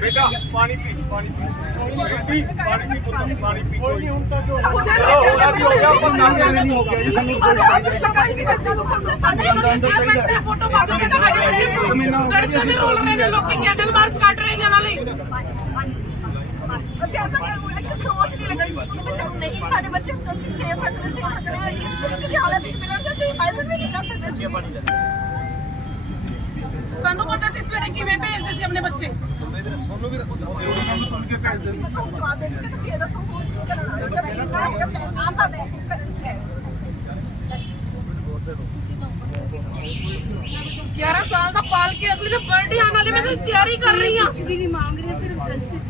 ਬੇਟਾ ਪਾਣੀ ਪੀ ਪਾਣੀ ਪੀ। ਪਾਣੀ ਪੀ ਪੁੱਤ ਪਾਣੀ ਪੀ ਕੋਈ ਨਹੀਂ। ਹੁਣ ਤਾਂ ਜੋ ਉਹਦਾ ਵੀ ਹੋ ਗਿਆ ਪਰ ਕੰਮ ਨਹੀਂ ਹੋ ਗਿਆ ਜੀ। ਸਾਨੂੰ ਫੋਟੋ ਪਾ ਦੋ ਸੜਕਾਂ ਤੇ ਰੋਲ ਰਹੇ ਨੇ ਲੋਕੀ ਕੈਂਡਲ ਮਾਰਚ ਕੱਢ ਰਹੇ ਨੇ ਨਾਲੇ। ਨਹੀਂ ਸਾਡੇ ਬੱਚੇ ਅਸੀਂ ਸੇਫ ਰੱਖਦੇ ਸੀ ਰੱਖਦੇ। ਇਸ ਤਰੀਕੇ ਦੀ ਹਾਲਤ ਵਿੱਚ ਮਿਲਣ ਦੇ ਅਸੀਂ ਇਮਾਜਿਨ ਵੀ ਨਹੀਂ ਕਰ ਸਕਦੇ ਸੀ। ਸਾਨੂੰ ਪਤਾ ਸੀ ਸਵੇਰੇ ਕਿਵੇਂ ਭੇਜਦੇ ਸੀ ਆਪਣੇ ਬੱਚੇ। ਸਾਲ ਦਾ ਪਾਲ ਕੇ ਅਗਲੇ ਦੇ ਬਰਥਡੇ ਆਉਣ ਵਾਲੇ, ਮੈਂ ਤਿਆਰੀ ਕਰ ਰਹੀ ਹਾਂ। ਕੁਝ ਵੀ ਨਹੀਂ ਮੰਗ ਰਹੀ, ਸਿਰਫ ਜਸਟਿਸ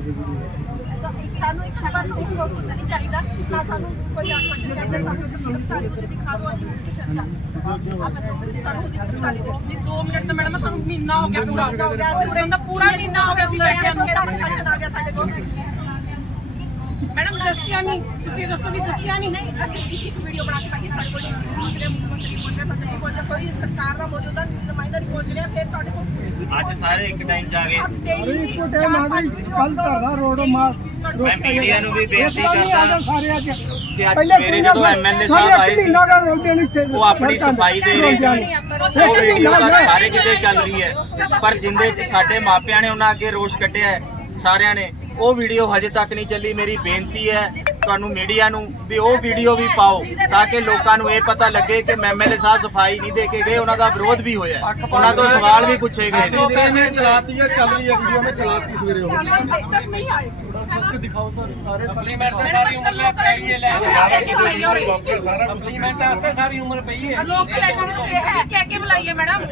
ਸਾਨੂੰ ਇੱਕ ਬਸ ਇੱਕ ਹੋਰ ਕੁਝ ਨਹੀਂ ਚਾਹੀਦਾ। ਨਾ ਸਾਨੂੰ ਕੋਈ ਆਸ਼ਵਾਸਨ ਚਾਹੀਦਾ ਸਾਨੂੰ ਸਿਰਫ ਗ੍ਰਿਫਤਾਰੀ ਉਹਦੇ ਦਿਖਾ ਦਿਓ ਅਸੀਂ ਉੱਠ ਕੇ ਚੱਲ ਜਾਂਗੇ ਆਪਾਂ ਸਾਨੂੰ ਉਹਦੀ ਗ੍ਰਿਫਤਾਰੀ ਦਿਓ ਨਹੀਂ 2 ਮਿੰਟ ਤਾਂ ਮੈਡਮ ਸਾਨੂੰ ਮਹੀਨਾ ਹੋ ਗਿਆ ਪੂਰਾ। ਪੂਰਾ ਦਾ ਪੂਰਾ ਮਹੀਨਾ ਹੋ ਗਿਆ ਸੀ ਬੈਠੇ ਨੂੰ ਕਿਹੜਾ ਪ੍ਰਸ਼ਾਸਨ ਆ ਗਿਆ ਸਾਡੇ ਕੋਲ। ਮੈਡਮ ਦੱਸਿਆ ਨਹੀਂ ਤੁਸੀਂ ਦੱਸੋ ਵੀ ਦੱਸਿਆ ਨਹੀਂ ਨਹੀਂ ਅਸੀਂ ਇੱਕ ਇੱਕ ਵੀਡੀਓ ਬਣਾ ਕੇ ਪਾਈਏ ਸਾਡੇ ਕੋਲ ਪਹੁੰਚ ਰਹੇ ਮੁੱਖ ਮੰਤਰੀ ਪਹੁੰਚ ਰਹੇ ਪਤਾ ਨਹੀਂ ਪਹੁੰਚ ਰਿਹਾ, ਕੋਈ ਸਰਕਾਰ ਦਾ ਮੌਜੂਦਾ ਨੁਮਾਇੰਦਾ ਨਹੀਂ ਪਹੁੰਚ ਰਿਹਾ ਫਿਰ ਤੁਹਾਡੇ ਕੋਲ ਕੁਝ ਵੀ ਅੱਜ ਸਾਰੇ ਇੱਕ ਟਾਈਮ ਚ ਆ ਗਏ ਅਰੇ ਇੱਕੋ ਟਾਈਮ ਆ ਗਈ ਕੱਲ ਧਰਨਾ ਰੋਡ ਮਾਰ ਮੈਂ ਮੀਡੀਆ ਨੂੰ ਵੀ ਬੇਨਤੀ ਕਰਦਾ ਸਾਰੇ ਅੱਜ। ਕਿ ਅੱਜ ਸਵੇਰੇ ਜਦੋਂ ਐਮਐਲਏ ਸਾਹਿਬ ਆਏ ਸੀ ਉਹ ਆਪਣੀ ਸਫ਼ਾਈ ਦੇ ਰਹੇ ਸੀ। ਉਹ ਵੀਡੀਓ ਤਾਂ ਸਾਰੇ ਕਿਤੇ ਚੱਲ ਰਹੀ ਹੈ ਪਰ ਜਿੰਦੇ ਚ ਸਾਡੇ ਮਾਪਿਆਂ ਨੇ ਉਹਨਾਂ ਅੱਗੇ ਰੋਸ਼ ਕੱਢਿਆ ਹੈ ਸਾਰਿਆਂ ਨੇ। ਉਹ ਵੀਡੀਓ ਹਜੇ ਤੱਕ ਨਹੀਂ ਚੱਲੀ। ਮੇਰੀ ਬੇਨਤੀ ਹੈ ਤੁਹਾਨੂੰ ਮੀਡੀਆ ਨੂੰ ਵੀ ਉਹ ਵੀਡੀਓ ਵੀ ਪਾਓ ਤਾਂ ਕਿ ਲੋਕਾਂ ਨੂੰ ਇਹ ਪਤਾ ਲੱਗੇ ਕਿ ਐਮਐਲਏ ਸਾਹਿਬ ਸਫ਼ਾਈ ਨਹੀਂ ਦੇ ਕੇ ਗਏ ਉਹਨਾਂ ਦਾ ਵਿਰੋਧ ਵੀ ਹੋਇਆ ਉਹਨਾਂ ਤੋਂ ਸਵਾਲ ਵੀ ਪੁੱਛੇ ਗਏ ਨੇ। ਚਲਾਤੀ ਹੈ ਚੱਲ ਰਹੀ ਹੈ ਵੀਡੀਓ ਮੈਂ ਚਲਾਤੀ ਸਵੇਰੇ ਹੋ ਗਈ ਸੱਚ ਦਿਖਾਓ ਸਰ ਸਾਰੇ ਸਪਲੀਮੈਂਟ ਤਾਂ ਸਾਰੀ ਉਮਰ ਲੈ ਪਈ ਲੈ ਸਾਰਾ ਸਪਲੀਮੈਂਟ ਵਾਸਤੇ ਸਾਰੀ ਉਮਰ ਪਈ ਹੈ। ਲੋਕ ਲੈ ਜਾਣ ਸੇ। ਹੈ ਕਹਿ ਕੇ ਬੁਲਾਈਏ ਮੈਡਮ?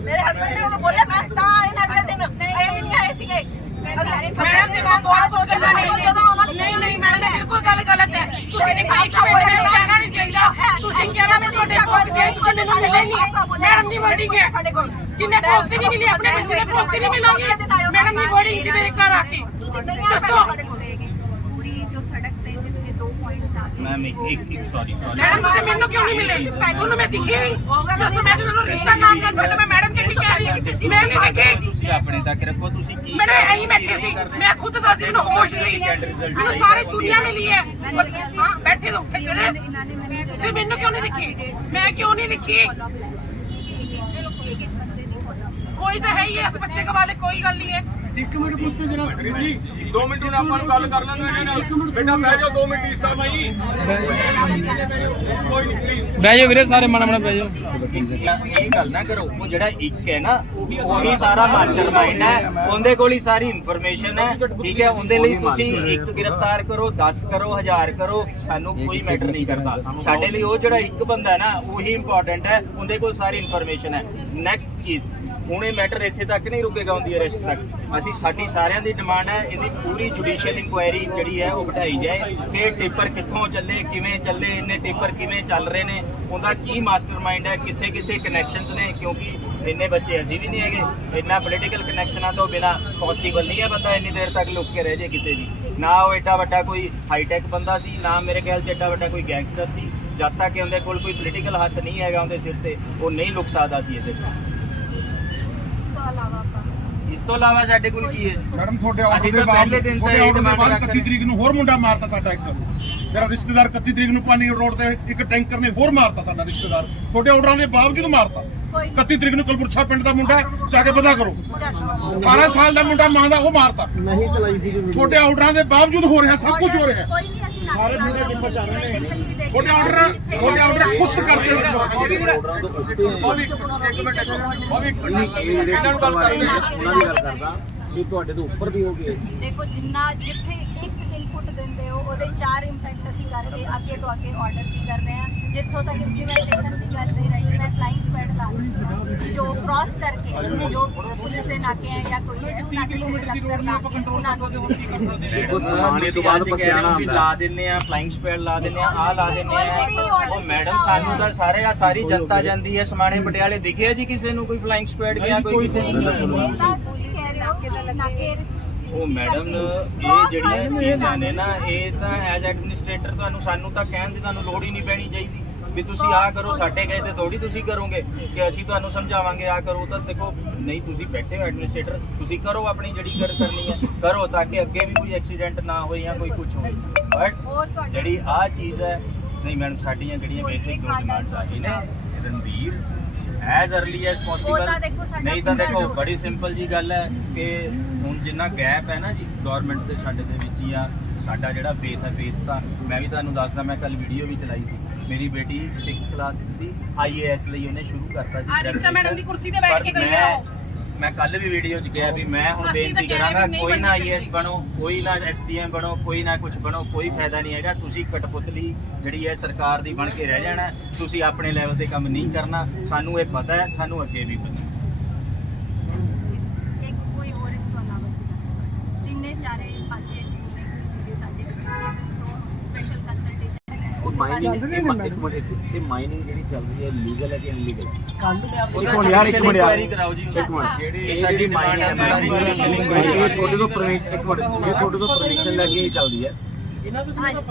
ਮੇਰੇ ਹਸਬੰਦ ਨੇ ਉਹਨੂੰ ਬੋਲਿਆ ਮੈਂ ਤਾਂ ਆਏ ਨਾ ਅਗਲੇ ਦਿਨ। ਇਹ ਵੀ ਨਹੀਂ ਆਏ ਸੀਗੇ। ਮੈਡਮ ਦੇਖੋ ਬਹੁਤ ਕੁਝ ਗੱਲਾਂ ਨੇ ਨਹੀਂ ਨਹੀਂ ਮੈਡਮ ਬਿਲਕੁਲ ਗੱਲ ਗਲਤ ਹੈ। ਤੁਸੀਂ ਦਿਖਾਈ ਤਾਂ ਬੇਟੇ ਨੂੰ ਕਹਿਣਾ ਨਹੀਂ ਚਾਹੀਦਾ। ਤੁਸੀਂ ਕਿਹਾ ਮੈਂ ਤੁਹਾਡੇ ਕੋਲ ਗਏ ਤੁਸੀਂ ਮੈਨੂੰ ਮਿਲੇ ਨਹੀਂ। ਮੈਡਮ ਦੀ ਵਰਡਿੰਗ ਹੈ। ਸਾਡੇ ਕੋਲ ਕਿ ਮੈਂ ਭੋਗਤੀ ਨਹੀਂ ਮਿਲੀ? ਆਪਣੇ ਬੱਚੇ ਦੇ ਭੋਗਤੀ ਨਹੀਂ ਮਿਲਾਂਗੀ। ਮੈਡਮ ਦੀ ਵਰਡਿੰਗ ਸੀ ਮੇਰੇ ਘਰ ਆ ਕੇ। ਦੱਸੋ। पूरी जो सड़क पे जिसके दो पॉइंट्स आ गए ਮੈਮ ਇੱਕ ਇੱਕ ਇੱਕ ਸੌਰੀ ਸੌਰੀ ਮੈਡਮ ਤੁਸੀਂ ਮੈਨੂੰ ਕਿਉਂ ਨਹੀਂ ਮਿਲੇ ਤੁਹਾਨੂੰ ਮੈਂ ਦਿਖੀ ਦੱਸੋ ਮੈਂ ਜਦੋਂ ਰਿਕਸ਼ਾ ਨਾਮ ਦਾ ਛੱਡ ਮੈਂ ਮੈਡਮ ਕੇ ਕੀ ਕਹਿ ਰਹੀ ਹਾਂ ਮੈਂ ਨਹੀਂ ਦੇਖੀ ਤੁਸੀਂ ਆਪਣੇ ਤੱਕ ਰੱਖੋ ਤੁਸੀਂ ਕੀ मैंने यही बैठी थी मैं खुद साथ दिन होश नहीं मैंने सारी दुनिया मिली है पर हाँ बैठे तो फिर चले फिर मैंने क्यों नहीं दिखी मैं क्यों नहीं दिखी कोई तो है ही है इस बच्चे के वाले कोई गल नहीं है ਇੱਕ ਮਿੰਟ ਪੁੱਤ ਜਰਾ ਜੀ 2 ਮਿੰਟ ਹੁਣ ਆਪਾਂ ਨੂੰ ਗੱਲ ਕਰ ਲੈਂਦੇ ਇਹਨਾਂ ਨਾਲ। ਬੇਟਾ ਬਹਿ ਜਾਓ 2 ਮਿੰਟ ਇਸ ਸਾਹਿਬ। ਕੋਈ ਨਹੀਂ ਪਲੀਜ਼ ਬਹਿ ਜਾਓ ਵੀਰੇ ਸਾਰੇ ਮਨ ਮਨ ਬਹਿ ਜਾਓ। ਇਹ ਗੱਲ ਨਾ ਕਰੋ ਉਹ ਜਿਹੜਾ ਇੱਕ ਹੈ ਨਾ ਉਹੀ ਸਾਰਾ ਮਾਸਟਰ ਮਾਈਂਡ ਹੈ। ਉਹਦੇ ਕੋਲ ਹੀ ਸਾਰੀ ਇਨਫੋਰਮੇਸ਼ਨ ਹੈ ਠੀਕ ਹੈ? ਉਹਦੇ ਲਈ ਤੁਸੀਂ ਇੱਕ ਗ੍ਰਿਫਤਾਰ ਕਰੋ 10 ਕਰੋ 1000 ਕਰੋ ਸਾਨੂੰ ਕੋਈ ਮੈਟਰ ਨਹੀਂ ਕਰਦਾ। ਸਾਡੇ ਲਈ ਉਹ ਜਿਹੜਾ ਇੱਕ ਬੰਦਾ ਹੈ ਨਾ ਉਹੀ ਇੰਪੋਰਟੈਂਟ ਹੈ ਉਹਦੇ ਕੋਲ ਸਾਰੀ ਇਨਫੋਰਮੇਸ਼ਨ ਹੈ। ਨੈਕਸਟ ਚੀਜ਼ ਹੁਣ ਇਹ ਮੈਟਰ ਇੱਥੇ ਤੱਕ ਨਹੀਂ ਰੁਕੇਗਾ ਹੁੰਦੀ ਅਰੈਸਟ ਤੱਕ। ਅਸੀਂ ਸਾਡੀ ਸਾਰਿਆਂ ਦੀ ਡਿਮਾਂਡ ਹੈ, ਇਹਦੀ ਪੂਰੀ ਜੁਡੀਸ਼ੀਅਲ ਇਨਕੁਆਇਰੀ ਜਿਹੜੀ ਹੈ ਉਹ ਬਿਠਾਈ ਜਾਏ। ਕਿ ਟਿੱਪਰ ਕਿੱਥੋਂ ਚੱਲੇ, ਕਿਵੇਂ ਚੱਲੇ, ਇੰਨੇ ਟਿੱਪਰ ਕਿਵੇਂ ਚੱਲ ਰਹੇ ਨੇ, ਉਹਦਾ ਕੀ ਮਾਸਟਰਮਾਈਂਡ ਹੈ, ਕਿੱਥੇ ਕਿੱਥੇ ਕਨੈਕਸ਼ਨਸ ਨੇ, ਕਿਉਂਕਿ ਇੰਨੇ ਬੱਚੇ ਅਸੀਂ ਵੀ ਨਹੀਂ ਹੈਗੇ। ਇੰਨਾ ਪੋਲੀਟੀਕਲ ਕਨੈਕਸ਼ਨਾਂ ਤੋਂ ਬਿਨਾ ਪੋਸੀਬਲ ਨਹੀਂ ਹੈ ਬੰਦਾ ਇੰਨੀ ਦੇਰ ਤੱਕ ਲੁੱਕ ਕੇ ਰਹਿ ਜੇ ਕਿਤੇ ਵੀ। ਨਾ ਉਹ ਏਡਾ ਵੱਡਾ ਕੋਈ ਹਾਈਟੈਕ ਬੰਦਾ ਸੀ, ਨਾ ਮੇਰੇ ਖਿਆਲ 'ਚ ਏਡਾ ਵੱਡਾ ਕੋਈ ਗੈਂਗਸਟਰ ਸੀ। ਜਦ ਤੱਕ ਉਹਦੇ ਕੋਲ ਕੋਈ ਪੋਲੀਟੀਕਲ ਹੱਥ ਨਹੀਂ ਹੈਗਾ ਉਹਦੇ ਸਿਰ ਤੇ, ਉਹ ਨਹੀਂ ਲੁਕ ਸਕਦਾ ਸੀ ਇਹਦੇ ਤੋਂ ਇਸ ਤੋਂ ਇਲਾਵਾ ਸਾਡੇ ਕੋਲ ਕੀ ਹੈ? ਮੈਡਮ ਤੁਹਾਡੇ ਅਸੀਂ ਤਾਂ ਪਹਿਲੇ ਦਿਨ ਤੋਂ ਇਹ ਆਰਡਰ ਦੇ demand ਬਾਅਦ ਹੋਰ ਮੁੰਡਾ ਮਾਰਤਾ ਸਾਡਾ ਇੱਕ। ਮੇਰਾ ਰਿਸ਼ਤੇਦਾਰ 31 ਤਰੀਕ ਨੂੰ ਪਾਣੀ ਰੋਡ ਤੇ ਇੱਕ ਟੈਂਕਰ ਨੇ ਹੋਰ ਮਾਰਤਾ ਸਾਡਾ ਰਿਸ਼ਤੇਦਾਰ। ਤੁਹਾਡੇ ਆਰਡਰਾਂ ਦੇ ਬਾਵਜੂਦ ਮਾਰਤਾ। 31 ਤਰੀਕ ਨੂੰ ਕਲਪੁਰਛਾ ਪਿੰਡ ਦਾ ਮੁੰਡਾ ਜਾ ਕੇ ਪਤਾ ਕਰੋ। 18 ਸਾਲ ਦਾ ਮੁੰਡਾ ਮਾਂ ਦਾ ਉਹ ਮਾਰਤਾ। ਨਹੀਂ ਚਲਾਈ ਸੀ ਤੁਹਾਡੇ ਆਰਡਰਾਂ ਦੇ ਬਾਵਜੂਦ ਹੋ ਰਿਹਾ ਸਭ ਕੁਝ ਹੋ ਰਿਹਾ। ਕੋਈ ਨਹੀਂ ਅਸੀਂ ਨਾਲ ਤੁਹਾਡੇ ਆਰਡਰ ਤੁਹਾਡੇ ਆਰਡਰ ਖੁਸ਼ ਕਰਕੇ ਉਹ ਵੀ ਇੱਕ ਮਿੰਟ ਉਹ ਵੀ ਇੱਕ ਮਿੰਟ। ਇਹਨਾਂ ਨੂੰ ਗੱਲ ਕਰਦੇ ਦੇਖੋ ਜਿੰਨਾ ਜਿੱਥੇ ਦਿੰਦੇ ਹੋ ਉਹਦੇ ਚਾਰ ਇੰਪੈਕਟ ਅਸੀਂ ਕਰਕੇ ਅੱਗੇ ਤੋਂ ਅੱਗੇ ਆਰਡਰ ਵੀ ਕਰ ਰਹੇ ਹਾਂ। ਜਿੱਥੋਂ ਤੱਕ ਇੰਪਲੀਮੈਂਟੇਸ਼ਨ ਦੀ ਗੱਲ ਨਹੀਂ ਰਹੀ ਮੈਂ ਫਲਾਈਂਗ ਸਕੁਐਡ ਲਾ ਜੋ ਕ੍ਰਾਸ ਕਰਕੇ ਜੋ ਪੁਲਿਸ ਦੇ ਨਾਕੇ ਹੈ ਜਾਂ ਕੋਈ ਹੈ ਉਹਨਾਂ ਦੇ ਸਿਵਲ ਅਫਸਰ ਨਾਕੇ ਉਹਨਾਂ ਨੂੰ ਆਣੇ ਤੋਂ ਬਾਅਦ ਪਸਿਆਣਾ ਵੀ ਲਾ ਦਿੰਨੇ ਆ ਫਲਾਈਂਗ ਸਪੈਡ ਲਾ ਦਿੰਨੇ ਆ ਆ ਲਾ ਦਿੰਨੇ ਆ ਉਹ ਮੈਡਮ ਸਾਨੂੰ ਤਾਂ ਸਾਰੇ ਆ ਸਾਰੀ ਜਨਤਾ ਜਾਂਦੀ ਹੈ ਸਮਾਣੇ ਪਟਿਆਲੇ ਦਿਖਿਆ ਜੀ ਕਿਸੇ ਨੂੰ ਕੋਈ ਫਲਾਈਂਗ ਸਪੈਡ ਗਿਆ ਕੋਈ ਕਿਸੇ ਨੂੰ ਇਹ ਤਾਂ ਤੁਸੀਂ ਕਹਿ ਰਹੇ ਹੋ ਕਿ ਨਾਕੇ ਉਹ ਮੈਡਮ ਇਹ ਜਿਹੜੀਆਂ ਚੀਜ਼ਾਂ ਨੇ ਨਾ ਇਹ ਤਾਂ ਐਜ਼ ਐਡਮਿਨਿਸਟ੍ਰੇਟਰ ਤੁਹਾਨੂੰ ਸਾਨੂੰ ਤਾਂ ਕਹਿਣ ਦੀ ਤੁਹਾਨੂੰ ਲੋੜ ਹੀ ਨਹੀਂ ਪੈਣੀ ਚਾਹੀਦੀ। ਵੀ ਤੁਸੀਂ ਆਹ ਕਰੋ ਸਾਡੇ ਗਏ ਤੇ ਥੋੜੀ ਤੁਸੀਂ ਕਰੋਗੇ ਕਿ ਅਸੀਂ ਤੁਹਾਨੂੰ ਸਮਝਾਵਾਂਗੇ ਆਹ ਕਰੋ ਤਾਂ ਦੇਖੋ ਨਹੀਂ ਤੁਸੀਂ ਬੈਠੇ ਹੋ ਐਡਮਿਨਿਸਟ੍ਰੇਟਰ ਤੁਸੀਂ ਕਰੋ ਆਪਣੀ ਜਿਹੜੀ ਗੱਲ ਕਰਨੀ ਹੈ ਕਰੋ ਤਾਂ ਕਿ ਅੱਗੇ ਵੀ ਕੋਈ ਐਕਸੀਡੈਂਟ ਨਾ ਹੋਏ ਜਾਂ ਕੋਈ ਕੁਝ ਹੋਵੇ ਬਟ ਜਿਹੜੀ ਆਹ ਚੀਜ਼ ਹੈ ਨਹੀਂ ਮੈਡਮ ਸਾਡੀਆਂ ਜਿਹੜੀਆਂ ਬੇਸਿਕ ਦੋ ਡਿਮਾਂਡਸ ਆਹੀ ਨੇ। Ranveer as early as possible ਉਹ ਤਾਂ ਦੇਖੋ ਸਾਡਾ ਨਹੀਂ ਤਾਂ ਦੇਖੋ। ਬੜੀ ਸਿੰਪਲ ਜੀ ਗੱਲ ਹੈ ਕਿ ਹੁਣ ਜਿੰਨਾ ਗੈਪ ਹੈ ਨਾ ਜੀ ਗਵਰਨਮੈਂਟ ਤੇ ਸਾਡੇ ਦੇ ਵਿੱਚ ਹੀ ਆ ਸਾਡਾ ਜਿਹੜਾ ਫੇਥ ਹੈ ਫੇਥ ਤਾਂ ਮੈਂ ਵੀ ਤੁਹਾਨੂੰ ਦੱਸਦਾ ਮੈਂ ਕੱਲ ਵੀਡੀਓ ਵੀ ਚਲਾਈ ਸੀ ਮੇਰੀ ਬੇਟੀ 6th ਕਲਾਸ 'ਚ ਸੀ ਆਈਏਐਸ ਲਈ ਉਹਨੇ ਸ਼ੁਰੂ ਕਰਤਾ ਸੀ ਆਹ ਰਿਕਸ਼ਾ ਮੈਡਮ ਦੀ preparation। ਕੁਰਸੀ ਤੇ ਬੈਠ ਪਰ ਕੇ ਗਈ ਆ ਉਹ। ਮੈਂ ਕੱਲ ਵੀ ਵੀਡੀਓ 'ਚ ਕਿਹਾ ਵੀ ਮੈਂ ਹੁਣ ਅਸੀਂ ਤਾਂ ਬੇਨਤੀ ਕਹਿ ਰਹੇ ਕਰਾਂਗਾ ਵੀ ਨਹੀਂ ਕੋਈ ਨਾ ਬਣਨਾ ਚਾਹੀਦਾ। ਬਣੋ ਕੋਈ ਨਾ ਐਸਡੀਐਮ ਬਣੋ ਕੋਈ ਨਾ ਕੁਝ ਬਣੋ ਕੋਈ ਫਾਇਦਾ ਨਹੀਂ ਹੈਗਾ ਤੁਸੀਂ ਕਟਪੁਤਲੀ ਜਿਹੜੀ ਹੈ ਸਰਕਾਰ ਦੀ ਬਣ ਕੇ ਰਹਿ ਜਾਣਾ। ਤੁਸੀਂ ਆਪਣੇ ਲੈਵਲ ਤੇ ਕੰਮ ਨਹੀਂ ਕਰਨਾ ਸਾਨੂੰ ਇਹ ਪਤਾ ਹੈ ਸਾਨੂੰ ਅੱਗੇ ਵੀ ਪਤਾ ਹੈ। ਇੱਕ ਕੋਈ ਹੋਰ ਇਸ ਤੋਂ ਇਲਾਵਾ ਸੁਝਾਅ ਤਿੰਨੇ ਚਾਰੇ ਪਾਤੇ ਜਿੰਨੇ ਵੀ ਸੀਗੇ ਸਾਡੇ ਐਸੋਸੀਏਸ਼ਨ ਤੋਂ ਸਪੈਸ਼ਲ ਕੰਸਲਟੇਸ਼ਨ ਮਾਈਨਿੰਗ ਇੱਕ ਇੱਕ ਮਿੰਟ ਇਹ ਮਾਈਨਿੰਗ ਜਿਹੜੀ ਚੱਲ ਰਹੀ ਹੈ ਲੀਗਲ ਹੈ ਕਿ ਇਨਲੀਗਲ ਉਹਦਾ ਮਿੰਟ ਯਾਰ, ਇੱਕ ਮਿੰਟ ਯਾਰ। ਕਰਾਓ ਜੀ ਇੱਕ ਮਿੰਟ। ਇਹ ਸਾਡੀ ਡਿਮਾਂਡ ਹੈ ਸਾਰੀ ਇਹ ਤੁਹਾਡੇ ਤੋਂ ਪਰਮਿਸ਼ਨ ਇੱਕ ਮਿੰਟ। ਇਹ ਤੁਹਾਡੇ ਤੋਂ ਪਰਮਿਸ਼ਨ ਲੈ ਕੇ ਹੀ ਚੱਲਦੀ ਹੈ।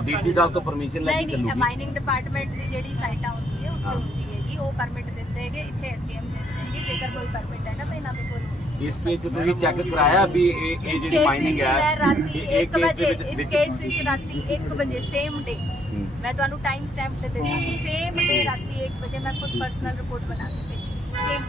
ਡੀਸੀ ਸਾਹਿਬ ਤੋਂ ਪਰਮਿਸ਼ਨ ਲੈ ਕੇ ਚੱਲੂਗੀ। ਮਾਈਨਿੰਗ ਡਿਪਾਰਟਮੈਂਟ ਦੀ ਜਿਹੜੀ ਸਾਈਟਾਂ ਹੁੰਦੀ ਹੈ ਉੱਥੇ ਹੁੰਦੀ ਹੈਗੀ। ਉਹ ਪਰਮਿਟ ਦਿੰਦੇ ਹੈਗੇ ਇੱਥੇ ਐਸਡੀਐਮ ਦਿੰਦੇ ਹੈਗੇ। ਜੇਕਰ ਕੋਈ ਪਰਮਿਟ ਹੈਗਾ ਤਾਂ ਇਹਨਾਂ ਦੇ ਕੋਲ ਇਸ ਕੇਸ 'ਚ ਤੁਸੀਂ ਚੈੱਕ ਕਰਾਇਆ ਵੀ ਇਹ ਇਹ ਇਸ ਜਿਹੜੀ ਕੇਸ ਮਾਈਨਿੰਗ ਵਿੱਚ ਹੈ ਮੈਂ ਰਾਤੀ ਇਹ 1 case ਵਜੇ ਦੇ ਵਿੱਚ- ਇਸ ਵਿੱਚ- ਕੇਸ ਵਿੱਚ ਰਾਤੀ 1 ਵਜੇ ਸੇਮ ਡੇ। ਮੈਂ ਤੁਹਾਨੂੰ ਟਾਈਮ ਸਟੈਂਪ ਤੇ ਦੇ ਦਾਂਗੀ ਸੇਮ ਡੇ ਰਾਤੀ 1 ਵਜੇ ਮੈਂ ਖੁਦ ਪਰਸਨਲ ਰਿਪੋਰਟ ਬਣਾ ਕੇ ਭੇਜੀ ਸੇਮ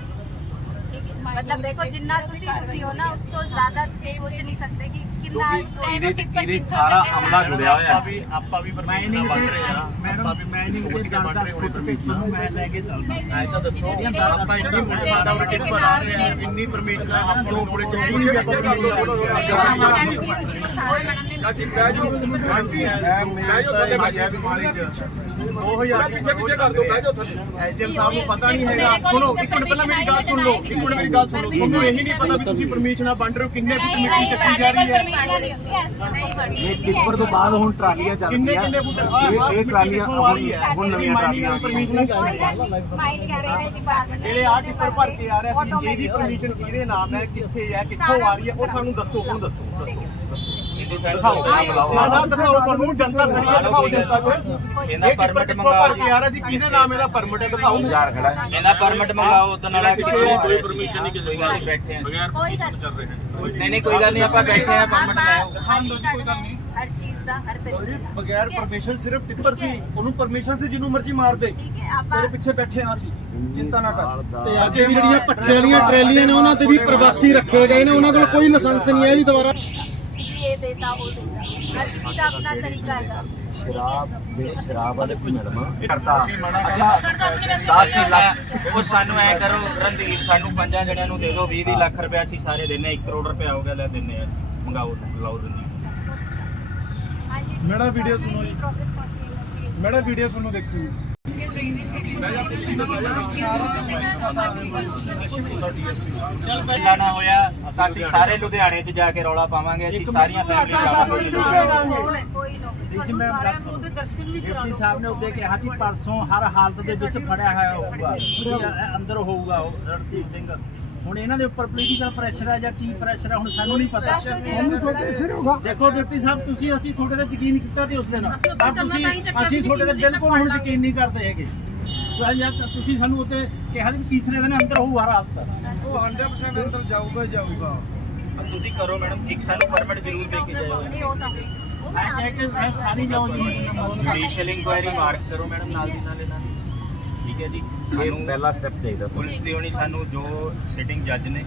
ਠੀਕ ਹੈ ਮਤਲਬ ਦੇਖੋ ਜਿੰਨਾ ਤੁਸੀਂ ਦੁਖੀ ਹੋ ਨਾ ਉਸ ਤੋਂ ਜ਼ਿਆਦਾ ਤੁਸੀਂ ਸੋਚ ਨਹੀਂ ਸਕਦੇ ਕਿ ਕਿੰਨਾ ਇਹਦੇ ਇਹਦੇ ਸਾਰਾ ਅਮਲਾ ਜੁੜਿਆ ਹੋਇਆ ਹੈ ਆਪਾਂ ਵੀ ਪਰਮਾਨੈਂਟ ਬਣ ਰਹੇ ਆ ਆਪਾਂ ਵੀ ਮੈਨਿੰਗ ਦੇ 10 ਫੁੱਟ ਭੇਜੋ ਮੈਂ ਲੈ ਕੇ ਚੱਲਦਾ ਮੈਂ ਤਾਂ ਦੱਸੋ ਆਪਾਂ ਇੰਨੀ ਮੋਟੀ ਮਾਡਾਵਰਟੀ ਬਣਾ ਰਹੇ ਆ ਇੰਨੀ ਪਰਮਿਸ਼ਨ ਆਪਾਂ ਨੂੰ ਬੜੇ ਚੰਗੀ ਨਹੀਂ ਚਾਚੀ ਬਹਿ ਜਾਓ ਆਂਟੀ ਬਹਿ ਜਾਓ ਥੱਲੇ ਬਹਿ ਜਾਓ ਬਿਮਾਰੀ ਚ। 2000 ਪਿੱਛੇ ਪਿੱਛੇ ਕਰ ਦੋ ਬਹਿ ਜਾਓ ਥੱਲੇ ਐਜਮ ਸਾਹਿਬ ਨੂੰ ਪਤਾ ਨਹੀਂ ਹੈਗਾ। ਸੁਣੋ ਇੱਕ ਮਿੰਟ ਪਹਿਲਾਂ ਮੇਰੀ ਗੱਲ ਸੁਣ ਲਓ ਇੱਕ ਮਿੰਟ ਮੇਰੀ ਗੱਲ ਸੁਣ। ਤੁਹਾਨੂੰ ਇਹੀ ਨਹੀਂ ਪਤਾ ਵੀ ਤੁਸੀਂ ਪਰਮਿਸ਼ਨਾਂ ਵੰਡ ਰਹੇ ਹੋ ਕਿੰਨੇ ਫੁੱਟ ਮਿੱਟੀ ਚੱਕੀ ਜਾ ਰਹੀ ਹੈ। ਇਹ ਟਿੱਪਰ ਤੋਂ ਬਾਅਦ ਹੁਣ ਟਰਾਲੀਆਂ ਚੱਲ ਕਿੰਨੇ ਕਿੰਨੇ ਫੁੱਟ? ਇਹ ਟਰਾਲੀਆਂ ਹੁਣ ਨਵੀਆਂ ਟਰਾਲੀਆਂ ਪਰਮਿਸ਼ਨ ਜਿਹੜੇ ਆ ਟਿੱਪਰ ਭਰ ਕੇ ਆ ਰਿਹਾ ਸੀ ਜਿਹਦੀ ਪਰਮਿਸ਼ਨ ਕਿਹਦੇ ਨਾਮ ਹੈ ਕਿੱਥੇ ਹੈ ਕਿੱਥੋਂ ਆ ਰਹੀ ਹੈ ਉਹ ਸਾਨੂੰ ਦੱਸੋ ਹੁਣ ਦੱਸੋ। ਦਿਖਾਓ। ਦੱਸਣਾ ਬੁਲਾਓ ਨਾ ਨਾ ਦਿਖਾਓ। ਸਾਨੂੰ ਜਨਤਾ ਖੜੀ ਹੈ। ਦਿਖਾਓ। ਜਨਤਾ ਕੋਲ ਇਹਦਾ ਇਹ ਟਿੱਪਰ ਪਰਮਿਟ ਕਿੱਥੋਂ ਮੰਗਾਓ। ਭਰ ਕੇ ਆ ਰਿਹਾ ਸੀ? ਕਿਹਦੇ ਨਾਮ ਇਹਦਾ ਪਰਮਿਟ ਹੈ? ਦਿਖਾਓ। ਯਾਰ ਖੜਾ ਹੈ ਇਹਦਾ ਪਰਮਿਟ ਮੰਗਾਓ ਉਦੋਂ ਨਾਲ ਕੋਈ permission ਨਹੀਂ ਕਿਸੇ ਗੱਲ ਬੈਠੇ ਆ। ਬਗੈਰ ਕੋਈ ਗੱਲ ਕਰ ਰਹੇ ਹਾਂ ਨਹੀਂ ਨਹੀਂ ਕੋਈ ਗੱਲ ਨਹੀਂ ਆਪਾਂ ਬੈਠੇ ਆ ਪਰਮਿਟ ਲੈ ਆਓ ਹਰ ਚੀਜ਼ ਦਾ ਹਰ ਤਰੀਕੇ ਦਾ। ਬਗੈਰ ਪਰਮਿਸ਼ਨ ਸਿਰਫ ਟਿੱਪਰ ਸੀ। ਉਹਨੂੰ ਪਰਮਿਸ਼ਨ ਸੀ ਜਿਹਨੂੰ ਮਰਜ਼ੀ ਮਾਰ ਦੇ। ਠੀਕ ਹੈ ਆਪਾਂ ਤੇਰੇ ਪਿੱਛੇ ਬੈਠੇ ਆ ਅਸੀਂ। ਚਿੰਤਾ ਨਾ ਕਰ। ਤੇ ਅੱਜ ਵੀ ਜਿਹੜੀਆਂ ਪੱਠੇ ਵਾਲੀਆਂ ਟਰੈਲੀਆਂ ਨੇ ਉਹਨਾਂ ਤੇ ਵੀ ਪ੍ਰਵਾਸੀ ਰੱਖੇ ਗਏ ਨੇ। ਉਹਨਾਂ ਕੋਲ ਕੋਈ ਲਾਇਸੈਂਸ ਨਹੀਂ ਹੈ। ਵੀ ਦੁਬਾਰਾ ਜੀ ਇਹ ਦੇਤਾ ਉਹ ਦੇਤਾ। ਹਰ ਕਿਸੇ ਦਾ ਆਪਣਾ ਤਰੀਕਾ ਹੈਗਾ। ਸ਼ਰਾਬ ਜਿਹੜੇ ਸ਼ਰਾਬ ਵਾਲੇ ਕੋਈ ਮੈਡਮ ਕਰਦਾ। ਅੱਛਾ ਦਸ ਲੱਖ। ਉਹ ਸਾਨੂੰ ਐ ਕਰੋ ਰਣਧੀਰ ਸਾਨੂੰ ਪੰਜਾਂ ਜਣਿਆਂ ਨੂੰ ਦੇ ਦਿਓ 20 20 ਲੱਖ ਰੁਪਏ ਅਸੀਂ ਸਾਰੇ ਦਿੰਨੇ 1 ਕਰੋੜ ਰੁਪਏ ਹੋ ਗਿਆ ਲੈ ਦਿੰਨੇ ਆ ਅਸੀਂ। ਮੰਗਾਓ ਲਾਓ ਰਣਧੀਰ ਮੈਡਮ, video ਸੁਣੋ ਜੀ। ਮੈਡਮ ਵੀਡੀਓ ਸੁਣੋ ਦੇਖੋ। ਨਾ ਹੋਇਆ ਅਸੀਂ ਸਾਰੇ ਲੁਧਿਆਣੇ 'ਚ ਜਾ ਕੇ ਰੌਲਾ ਪਾਵਾਂਗੇ ਅਸੀਂ ਸਾਰੀਆਂ ਫੈਮਿਲੀ ਜਾਵਾਂਗੇ ਲੁਧਿਆਣੇ ਕੋਈ ਨੋ ਇਸ ਮੈਂ ਡਿਪਟੀ ਸਾਹਿਬ ਨੇ ਉਹਦੇ ਕਿਹਾ ਕਿ ਪਰਸੋਂ ਹਰ ਹਾਲਤ ਦੇ ਵਿੱਚ ਫੜਿਆ ਹੋਇਆ ਹੋਊਗਾ। ਅੰਦਰ ਹੋਊਗਾ ਉਹ ਰਣਜੀਤ ਸਿੰਘ। ਹੁਣ ਇਹਨਾਂ ਦੇ ਉੱਪਰ ਪੋਲੀਟੀਕਲ ਪ੍ਰੈਸ਼ਰ ਹੈ ਜਾਂ ਕੀ ਪ੍ਰੈਸ਼ਰ ਹੈ ਹੁਣ ਸਾਨੂੰ ਨਹੀਂ ਪਤਾ। ਦੇਖੋ ਡਿਪਟੀ ਸਾਹਿਬ ਤੁਸੀਂ ਅਸੀਂ ਤੁਹਾਡੇ ਤੇ ਯਕੀਨ ਕੀਤਾ ਤੇ ਉਸ ਦਿਨ। ਪਰ ਤੁਸੀਂ ਅਸੀਂ ਤੁਹਾਡੇ ਤੇ ਬਿਲਕੁਲ ਹੁਣ ਯਕੀਨ ਨਹੀਂ ਕਰਦੇ ਹੈਗੇ। ਤੁਸੀਂ ਸਾਨੂੰ ਉੱਤੇ ਕਿਹਾ ਸੀ ਤੀਸਰੇ ਦਿਨ ਅੰਦਰ ਹੋਊ ਹਰ ਹਾਲਤ। ਉਹ 100% ਅੰਦਰ ਜਾਊਗਾ ਹੀ ਜਾਊਗਾ। ਤੁਸੀਂ ਕਰੋ ਮੈਡਮ ਇੱਕ ਸਾਨੂੰ ਪਰਮਿਟ ਜ਼ਰੂਰ ਦੇ ਕੇ ਜਾਓ। ਨਹੀਂ ਉਹ ਤਾਂ। ਮੈਂ ਕਹਿ ਕੇ ਸਾਰੀ ਜਾਊਂ ਜੀ ਜੁਡੀਸ਼ੀਅਲ ਇਨਕੁਆਇਰੀ ਮਾਰਕ ਕਰੋ ਮੈਡਮ ਨਾਲ ਦੀ ਨਾਲ ਇਹਨਾਂ ਠੀਕ ਹੈ ਜੀ। ਇਹ ਸਾਨੂੰ ਪਹਿਲਾ ਸਟੈਪ ਚਾਹੀਦਾ ਸੀ। ਪੁਲਿਸ ਦੀ ਹੋਣੀ ਸਾਨੂੰ ਜੋ ਸਿਟਿੰਗ ਜੱਜ ਨੇ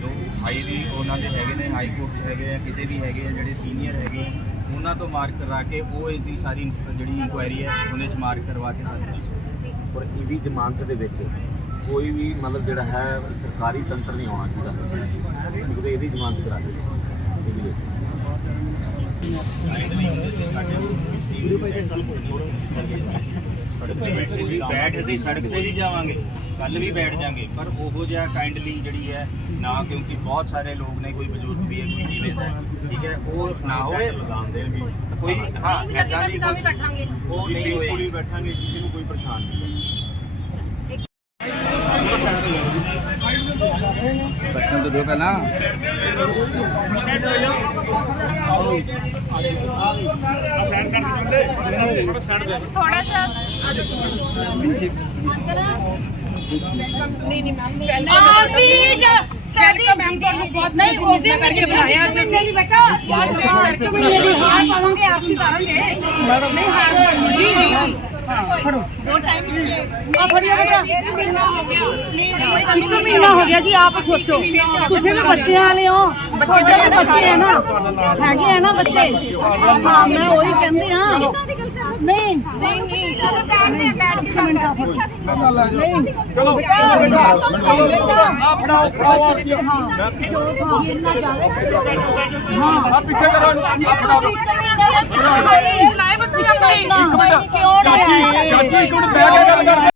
ਜੋ ਹਾਈ ਵੀ ਉਹਨਾਂ ਦੇ ਹੈਗੇ ਨੇ ਹਾਈ ਕੋਰਟ 'ਚ ਹੈਗੇ ਆ ਕਿਤੇ ਵੀ ਹੈਗੇ ਆ ਜਿਹੜੇ ਸੀਨੀਅਰ ਹੈਗੇ ਆ ਉਹਨਾਂ ਤੋਂ ਮਾਰਕ ਕਰਾ ਕੇ ਉਹ ਇਸ ਦੀ ਸਾਰੀ ਜਿਹੜੀ ਇਨਕੁਆਇਰੀ ਹੈ ਉਹਦੇ 'ਚ ਮਾਰਕ ਕਰਵਾ ਕੇ ਸਾਨੂੰ ਪਰ ਇਹਦੀ ਜ਼ਮਾਨਤ ਦੇ ਵਿੱਚ ਕੋਈ ਵੀ ਮਤਲਬ ਜਿਹੜਾ ਹੈ ਸਰਕਾਰੀ ਤੰਤਰ ਨਹੀਂ ਆਉਣਾ ਚਾਹੀਦਾ। ਕਿਉਂਕਿ ਇਹਦੀ ਜ਼ਮਾਨਤ ਕਰਾ ਦੇ ਇਹਦੀ ਵਿੱਚ। ਬੈਠ ਅਸੀਂ ਸੜਕ ਤੇ ਵੀ ਜਾਵਾਂਗੇ ਕੱਲ ਵੀ ਬੈਠ ਜਾਾਂਗੇ ਪਰ ਉਹੋ ਜਿਹਾ ਕਾਈਂਡਲੀ ਜਿਹੜੀ ਹੈ ਨਾ ਕਿਉਂਕਿ ਬਹੁਤ ਸਾਰੇ ਲੋਕ ਨੇ ਕੋਈ ਬਜ਼ੁਰਗ ਵੀ ਹੈ ਕੋਈ ਜਿਵੇਂ ਦਾ ਹੈ, ਠੀਕ ਹੈ ਉਹ ਨਾ ਹੋਵੇ ਕੋਈ ਹਾਂ ਨਹੀਂ ਲੱਗੇਗਾ ਏਦਾਂ ਦੀ ਅਸੀਂ ਤਾਂ ਵੀ ਕੋਈ- ਬੈਠਾਂਗੇ। ਉਹ ਨਹੀਂ ਹੋਏਗੀ ਬੈਠਾਂਗੇ ਕਿਸੇ ਨੂੰ ਕੋਈ ਪਰੇਸ਼ਾਨ ਨਹੀਂ ਬੱਚਨ ਤੋਂ ਦਿਓ ਪਹਿਲਾਂ। ਥੋੜਾ ਸਾ ਨਹੀਂ ਨਹੀਂ ਮੈਮ ਪਹਿਲੇ ਪਲੀਜ਼ ਸੈਦੀ ਮੈਮ ਤੁਹਾਨੂੰ ਬਹੁਤ ਨਹੀਂ ਉਸ ਦਿਨ ਕਰਕੇ ਬਣਾਇਆ ਅੱਜ ਨਹੀਂ ਬੇਟਾ ਬਹੁਤ ਕਰਕੇ ਬਣਾਇਆ ਹਾਰ ਪਾਵਾਂਗੇ, ਆਪ ਹੀ ਪਾਵਾਂਗੇ। ਮੈਡਮ ਨਹੀਂ ਹਾਰ ਜੀ ਜੀ। ਫੜੋ ਦੋ ਟਾਈਮ ਆ ਫੜਿਓ ਬੇਟਾ ਮਹੀਨਾ ਹੋ ਗਿਆ ਪਲੀਜ਼ ਮਹੀਨਾ ਹੋ ਗਿਆ ਜੀ ਆਪ ਸੋਚੋ। ਤੁਸੀਂ ਵੀ ਬੱਚਿਆਂ ਵਾਲੇ ਹੋ। ਬੱਚੇ ਦੇ ਬੱਚੇ ਹੈ ਨਾ। ਹੈਗੇ ਆ ਨਾ ਬੱਚੇ। ਹਾਂ ਮੈਂ ਉਹੀ ਕਹਿੰਦੀ ਆ। ਨਹੀਂ। ਨਹੀਂ ਨਹੀਂ ਚਲੋ। ਬੈਠਦੇ ਬੈਠ ਕੇ ਆ ਫੜੋ ਚਲੋ ਆ ਫੜਾਓ ਫੜਾਓ ਆ ਪਿੱਛੇ ਕਰੋ। ਆ ਫੜਾਓ। ਬੱਚੇ ਆਪਣੇ ਚਾਚੀ ਚਾਚੀ ਇੱਕ ਮਿੰਟ ਬੈਠ ਕੇ ਗੱਲ ਕਰ।